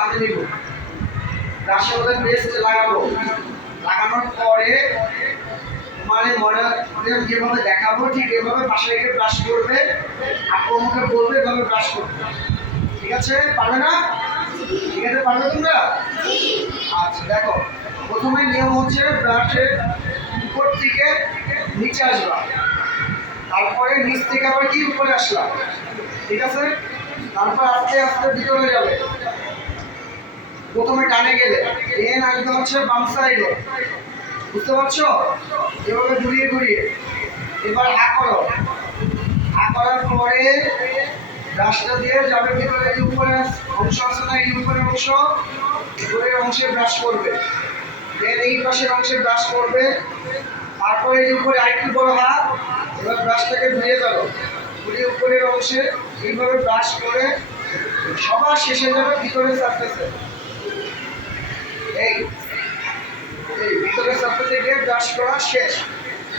হাতে নিব, ব্রাশের মধ্যে পেস্ট লাগাবো, লাগানোর পরে মানে মনে যেভাবে দেখাবো ঠিক এভাবে পাশে রেখে ব্রাশ করবে, আর মুখে বলবে এভাবে ব্রাশ করবে। ঠিক আছে? পারবে না? ঠিক আছে, পারবে তোমরা? আচ্ছা দেখো, প্রথমে নিয়ম হচ্ছে ব্রাশের উপর থেকে নিচে আসবা, তারপরে নিচ থেকে আবার কি উপরে আসলাম। ঠিক আছে? তারপর আস্তে আস্তে ভিতরে যাবে। প্রথমে ডানে গেলে দেন আসবে হচ্ছে বাম সাইডে, বুঝতে পারছো? এভাবে ঘুরিয়ে ঘুরিয়ে এবার হা করো, হা করার পরে ব্রাশটা দিয়ে যাবে ভিতরে, এই উপরে অংশ আছে না, এই উপরের অংশ, উপরের অংশে ব্রাশ করবে, দেন এই পাশের অংশে ব্রাশ করবে, তারপরে এই উপরে আরেকটু বড় হাত, এবার ব্রাশটাকে ঘুরিয়ে গেল, ঘুরিয়ে উপরের অংশে এইভাবে ব্রাশ করে সবার শেষে যাবে ভিতরে সারফেসে। এই ভিতরে সারফেসে গিয়ে ব্রাশ করা শেষ।